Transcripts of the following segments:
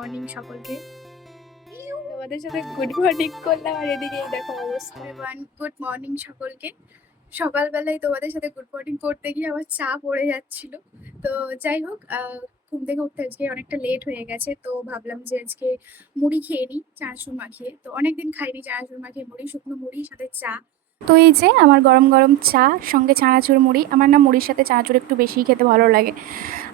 Morning সকলকে। তোমাদের সাথে গুড মর্নিং করলাম আর এদিকে এই দেখো অবস্থা। গুড মর্নিং সকলকে। সকালবেলায় তোমাদের সাথে গুড মর্নিং করতে গিয়ে আমার চা পড়ে যাচ্ছিল। তো যাই হোক, ঘুম থেকে উঠতে আজকে অনেকটা লেট হয়ে গেছে, তো ভাবলাম যে আজকে মুড়ি খেয়ে নিই চানাচুর মাখিয়ে। তো অনেকদিন খাইনি চানাচুর মাখিয়ে মুড়ি, শুকনো মুড়ির সাথে চা। তো এই যে আমার গরম গরম চা সঙ্গে চানাচুর মুড়ি। আমার না মুড়ির সাথে চানাচুর একটু বেশিই খেতে ভালো লাগে।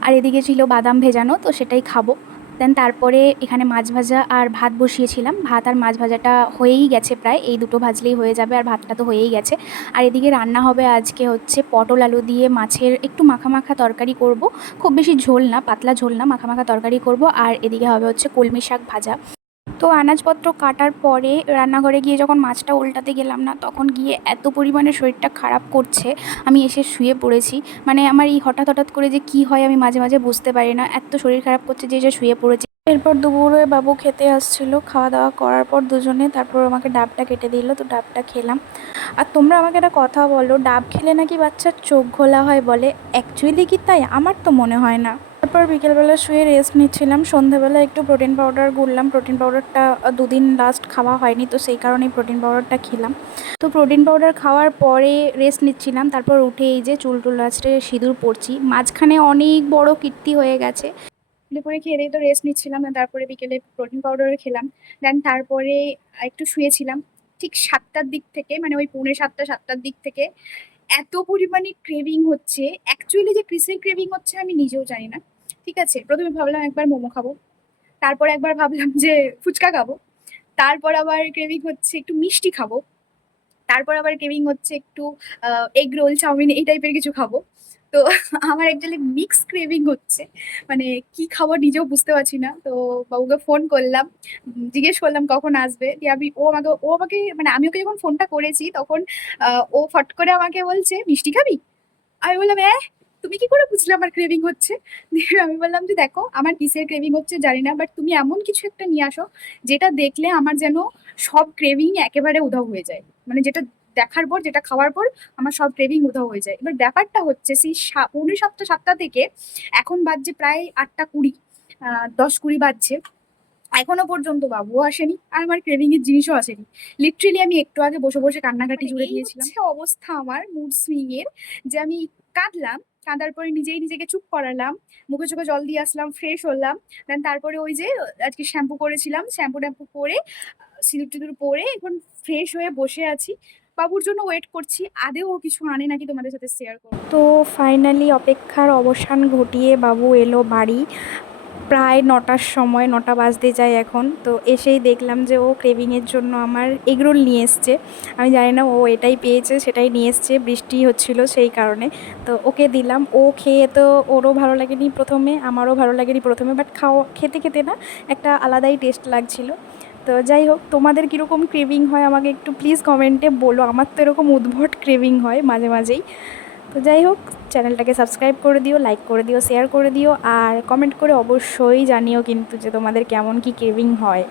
আর এদিকে ছিল বাদাম ভেজানো, তো সেটাই খাবো। দেন তারপরে এখানে মাছ ভাজা আর ভাত বসিয়েছিলাম। ভাত আর মাছ ভাজাটা হয়েই গেছে প্রায়, এই দুটো ভাজলেই হয়ে যাবে, আর ভাতটা তো হয়েই গেছে। আর এদিকে রান্না হবে আজকে হচ্ছে পটল আলু দিয়ে মাছের একটু মাখা মাখা তরকারি করব। খুব বেশি ঝোল না, পাতলা ঝোল না, মাখা মাখা তরকারি করব। আর এদিকে হবে হচ্ছে কলমি শাক ভাজা। তো আনাজপত্র কাটার পরে রান্নাঘরে গিয়ে যখন মাছটা উল্টাতে গেলাম না, তখন গিয়ে এত পরিমাণে শরীরটা খারাপ করছে, আমি এসে শুয়ে পড়েছি। মানে আমার এই হঠাৎ হঠাৎ করে যে কি হয় আমি মাঝে মাঝে বুঝতে পারি না, এত শরীর খারাপ করছে যে এসে শুয়ে পড়েছি। এরপর দুপুরে বাবু খেতে আসছিল, খাওয়া দাওয়া করার পর দুজনে তারপর আমাকে ডাবটা কেটে দিল, তো ডাবটা খেলাম। আর তোমরা আমাকে একটা কথা বলো, ডাব খেলে নাকি বাচ্চার চোখ ঘোলা হয় বলে, অ্যাকচুয়ালি কি তাই? আমার তো মনে হয় না। তারপর বিকেলবেলা শুয়ে রেস্ট নিচ্ছিলাম, সন্ধ্যাবেলা একটু প্রোটিন পাউডার গুললাম। প্রোটিন পাউডারটা দুদিন লাস্ট খাওয়া হয়নি, তো সেই কারণেই প্রোটিন পাউডারটা খেলাম। তো প্রোটিন পাউডার খাওয়ার পরে রেস্ট নিচ্ছিলাম, তারপর উঠে এই যে চুল টুল আঁচড়ে সিঁদুর পরছি। মাঝখানে অনেক বড় কীর্তি হয়ে গেছে। দুপুরে খেয়ে দিয়ে তো রেস্ট নিচ্ছিলাম, তারপরে বিকেলে প্রোটিন পাউডারও খেলাম। দেন তারপরে একটু শুয়েছিলাম। ঠিক 7টার দিক থেকে, মানে ওই 6:45-7টার দিক থেকে এত পরিমাণে ক্রেভিং হচ্ছে। অ্যাকচুয়ালি যে কিসের ক্রেভিং হচ্ছে আমি নিজেও জানি না। ঠিক আছে, প্রথমে ভাবলাম একবার মোমো খাবো, তারপর একবার ভাবলাম যে ফুচকা খাবো, তারপর আবার ক্রেভিং হচ্ছে একটু মিষ্টি খাবো, তারপর আবার ক্রেভিং হচ্ছে একটু এগ রোল, চাউমিন এই টাইপের কিছু খাবো। তো আমার অ্যাকচুয়ালি মিক্স ক্রেভিং হচ্ছে, মানে কি খাবো নিজেও বুঝতে পারছি না। তো বাবুকে ফোন করলাম, জিজ্ঞেস করলাম কখন আসবে। দিয়ে ও আমাকে মানে আমি ওকে যখন ফোনটা করেছি তখন ও ফট করে আমাকে বলছে মিষ্টি খাবি। আমি বললাম তুমি কি করে বুঝলে আমার ক্রেভিং হচ্ছে? দিয়ে আমি বললাম যে দেখো আমার কিসের ক্রেভিং হচ্ছে জানি না, বাট তুমি এমন কিছু একটা নিয়ে আসো যেটা দেখলে আমার যেন সব ক্রেভিং একেবারে উধাও হয়ে যায়। মানে যেটা দেখার পর, যেটা খাওয়ার পর আমার সব ক্রেভিং উধাও হয়ে যায়। এবার ব্যাপারটা হচ্ছে সেই 7:45-7টা থেকে এখন বাজছে প্রায় 8টা 20, 10-20 বাজছে, এখনো পর্যন্ত বাবুও আসেনি আর আমার ক্রেভিং এর জিনিসও আসেনি। লিটারেলি আমি একটু আগে বসে বসে কান্নাকাটি মানে জুড়ে এই দিয়েছিলাম। হচ্ছে অবস্থা আমার মুড সুইং এর, যে আমি কাঁদলাম, কাঁদার পরে নিজেই নিজেকে চুপ করালাম, মুখে চোখে জল দিয়ে আসলাম, ফ্রেশ হলাম। দেন তারপরে ওই যে আজকে শ্যাম্পু করেছিলাম, শ্যাম্পু ট্যাম্পু করে সিঁদুর টিঁদুর পরে এখন ফ্রেশ হয়ে বসে আছি, বাবুর জন্য ওয়েট করছি আদেও ও কিছু আনে নাকি তোমাদের সাথে শেয়ার করবো। তো ফাইনালি অপেক্ষার অবসান ঘটিয়ে বাবু এলো বাড়ি প্রায় 9টার সময়, 9টা বাজতে যায় এখন। তো এসেই দেখলাম যে ও ক্রেভিংয়ের জন্য আমার এগরোল নিয়ে এসছে। আমি জানি না ও এটাই পেয়েছে সেটাই নিয়ে এসছে, বৃষ্টি হচ্ছিল সেই কারণে। তো ওকে দিলাম, ও খেয়ে তো ওরও ভালো লাগেনি প্রথমে, আমারও ভালো লাগেনি প্রথমে, বাট খেতে খেতে না একটা আলাদাই টেস্ট লাগছিল। তো যাই হোক, তোমাদের কীরকম ক্রেভিং হয় আমাকে একটু প্লিজ কমেন্টে বলো। আমার তো এরকম উদ্ভট ক্রেভিং হয় মাঝে মাঝেই। তো যাই হোক, চ্যানেলটাকে সাবস্ক্রাইব করে দিও, লাইক করে দিও, শেয়ার করে দিও, আর কমেন্ট করে অবশ্যই জানিও কিন্তু যে তোমাদের কেমন কি ক্রেভিং হয়।